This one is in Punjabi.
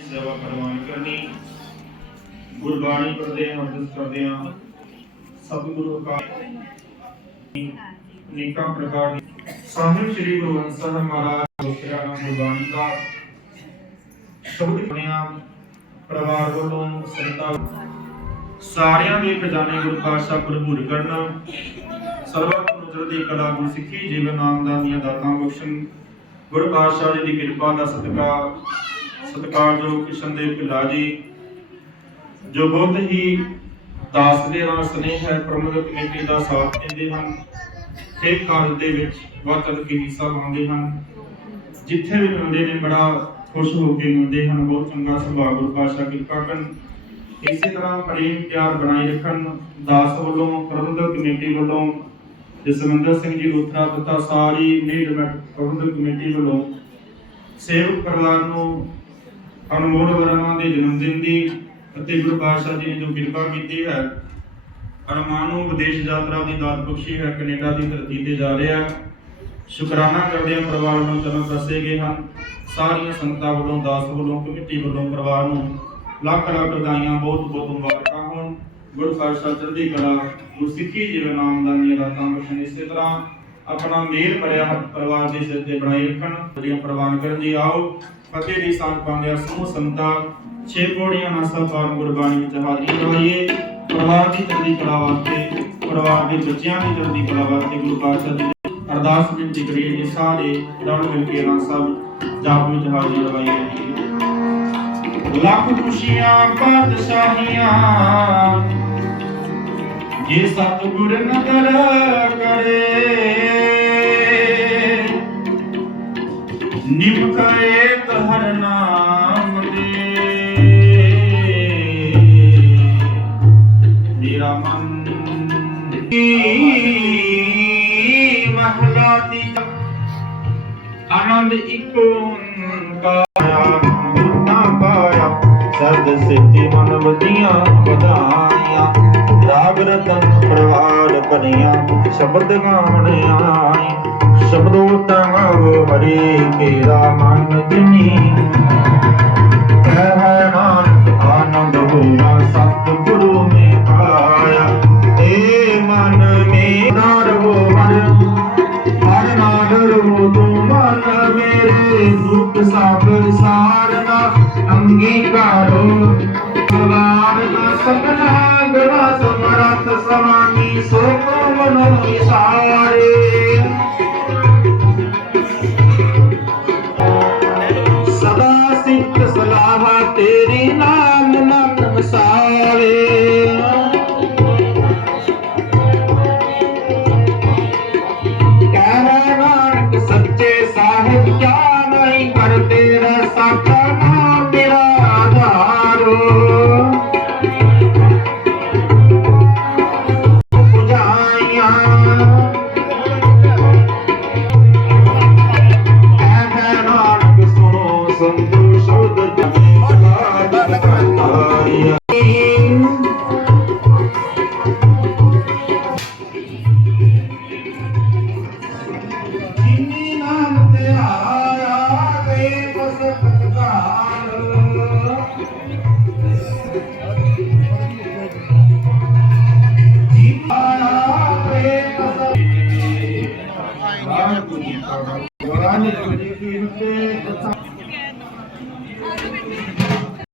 ਸੇਵਾ ਕਰਵਾਉਣੀ ਕਰਨੀ। ਗੁਰਬਾਣੀ ਪੜ੍ਹਦੇ ਹਾਂ ਅਰਦਾਸ ਕਰਦੇ ਹਾਂ। ਸਤਿਗੁਰੂ ਅਕਾਲ ਅਨੇਕਾਂ ਪ੍ਰਕਾਰ ਦੀ ਸਾਹਿਬ ਸ੍ਰੀ ਗੁਰੂ ਗ੍ਰੰਥ ਸਾਹਿਬ ਮਹਾਰਾਜ ਗੁਰਸਿਆਣਾ ਗੁਰਬਾਣੀ ਦਾ ਸ਼ਬਦ ਬਣਿਆ ਪਰਿਵਾਰ ਵੱਲੋਂ ਸੰਤਾਂ ਸਾਰਿਆਂ ਦੇ ਖਜ਼ਾਨੇ ਗੁਰੂ ਪਾਤਸ਼ਾਹ ਪ੍ਰਭੂਰ ਕਰਨ। ਸਰਬਤ ਨੂੰ ਚੜ੍ਹਦੀ ਕਲਾ ਗੁਰ ਸਿੱਖੀ ਜੀਵਨ ਨਾਮ ਦਾ ਦੀਆਂ ਦਾਤਾਂ ਬਖਸ਼ਣ। ਗੁਰੂ ਪਾਤਸ਼ਾਹ ਜੀ ਦੀ ਕਿਰਪਾ ਦਾ ਸਦਕਾ ਸਤਿਕਾਰਯੋਗ ਕਿਸ਼ਨ ਦੇਵ ਪਿਲਾ ਜੀ, ਜੋ ਬਹੁਤ ਹੀ ਦਾਸ ਦੇ ਨਾਲ ਸਨੇਹ ਹੈ ਪ੍ਰਮੁੱਖ ਕਮੇਟੀ ਦਾ ਸਾਥ ਦਿੰਦੇ ਹਨ ਤੇ ਕਾਰਜ ਦੇ ਵਿੱਚ ਵੱਧ ਚੜ੍ਹ ਕੇ ਹਿੱਸਾ ਪਾਉਂਦੇ ਹਨ, ਜਿੱਥੇ ਵੀ ਮਿਲਦੇ ਨੇ ਬੜਾ ਖੁਸ਼ ਹੋ ਕੇ ਮਿਲਦੇ ਹਨ, ਬਹੁਤ ਚੰਗਾ ਸੁਭਾਅ ਗੁਰੂ ਪਾਤਸ਼ਾਹ ਕਿਰਪਾ ਕਰਨ ਇਸੇ ਤਰ੍ਹਾਂ ਪ੍ਰੇਮ ਪਿਆਰ ਬਣਾਈ ਰੱਖਣ, ਦਾਸ ਵੱਲੋਂ, ਪ੍ਰਬੰਧਕ ਕਮੇਟੀ ਵੱਲੋਂ, ਜਸਵਿੰਦਰ ਸਿੰਘ ਜੀ ਰੋਥਰਾ ਤथा ਸਾਰੀ ਨੀਡਮੈਟ ਪ੍ਰਬੰਧਕ ਕਮੇਟੀ ਵੱਲੋਂ ਸੇਵਕ ਪਰਿਵਾਰ ਨੂੰ ਅਨਮੋਲ ਵਰਮਾ ਦੇ ਜਨਮ ਦਿਨ ਦੀ ਅਤੇ ਗੁਰੂ ਪਾਤਸ਼ਾਹ ਜੀ ਨੇ ਜੋ ਕਿਰਪਾ ਕੀਤੀ ਹੈ, ਅਰਮਾਨ ਨੂੰ ਵਿਦੇਸ਼ ਯਾਤਰਾ ਦੀ ਦਾਤ ਬਖਸ਼ੀ ਹੈ, ਕੈਨੇਡਾ ਦੀ ਧਰਤੀ ਤੇ ਜਾ ਰਿਹਾ ਸ਼ੁਕਰਾਨਾ ਕਰਦੇ ਹਾਂ ਪਰਿਵਾਰ ਨੂੰ ਚਰਨ ਦੱਸੇ ਗਏ ਹਨ। ਸਾਰੀਆਂ ਸੰਗਤਾਂ ਵੱਲੋਂ, ਦਾਸ ਵੱਲੋਂ, ਕਮੇਟੀ ਵੱਲੋਂ ਪਰਿਵਾਰ ਨੂੰ ਲੱਖ ਲੱਖ ਵਧਾਈਆਂ, ਬਹੁਤ ਬਹੁਤ ਮੁਬਾਰਕਾਂ ਹੋਣ। ਗੁਰੂ ਪਾਤਸ਼ਾਹ ਚੜ੍ਹਦੀ ਕਲਾ ਗੁਰਸਿੱਖੀ ਜੀਵਨ ਨਾਮ ਦਾ ਦਾਤਾਂ ਬਖਸ਼ਣ ਇਸੇ ਤਰ੍ਹਾਂ ਆਪਣਾ ਮੇਰ ਭਰਿਆ ਪਰਿਵਾਰ ਦੇ ਸਿਰ ਤੇ ਬਣਾਈ ਰੱਖਣ। ਜਿਹੜੀਆਂ ਪ੍ਰਵਾਨ ਕਰਨ ਜੀ ਆਓ। ਫਤਿਹ ਦੀ ਸਾਂਝ ਪਾਉਂਦੇ ਆ ਸਮੂਹ ਸੰਤਾਂ ਛੇ ਪੌੜੀਆਂ ਨਾਸਾ ਪਾਰ ਗੁਰਬਾਣੀ ਵਿੱਚ ਹਾਜ਼ਰੀ ਲਵਾਈਏ ਪਰਿਵਾਰ ਦੀ ਚੜ੍ਹਦੀ ਕਲਾ ਵਾਸਤੇ, ਪਰਿਵਾਰ ਦੇ ਬੱਚਿਆਂ ਦੀ ਚੜ੍ਹਦੀ ਕਲਾ ਵਾਸਤੇ ਗੁਰੂ ਪਾਤਸ਼ਾਹ ਜੀ ਦੀ ਅਰਦਾਸ ਬੇਨਤੀ ਕਰੀਏ ਜੀ ਸਾਰੇ ਰਲ ਮਿਲ ਕੇ ਨਾਸਾ ਜਾਪ ਵਿੱਚ ਹਾਜ਼ਰੀ ਲਵਾਈਏ ਜੀ ਲੱਖ ਖੁਸ਼ੀਆਂ ਬਾਦਸ਼ਾਹੀਆਂ ਜੇ ਸਤਿਗੁਰ ਨਦਰ ਕਰੇ ਦੀ ਆਨੰਦ ਇੱਕ ਓੰਕਾਰ ਨਾ ਪਾਇਆ। ਸਰਦ ਸਿੱਧੀ ਮਨ ਵਧੀਆਂ ਵਧਾਈਆਂ। ਰਾਗ ਰਤਨ ਪ੍ਰਵਾਰ ਬਨੀਆਂ ਸ਼ਬਦ ਗਾਉਣ ਆਈ। ਸ਼ਬਦੋ ਤਮੋ ਹਰੀ ਕੇਰਾ ਮਨ ਜਿਨੀ। ਸਭ ਸਾਰਨਾ ਅੰਗੀਕਾਰੋ। ਪਰਵਾਰ ਦਾ ਸਪਨਾ ਗਵਾ ਸਮਰਥ ਸਵਾਮੀ ਸੋ ਕੋ ਮਨੋ ਵਿਸਾਰੇ। ਸਦਾ ਸਿੱਖ ਸਲਾਹ ਤੇਰੀ ਨਾ జ్వరాన్ని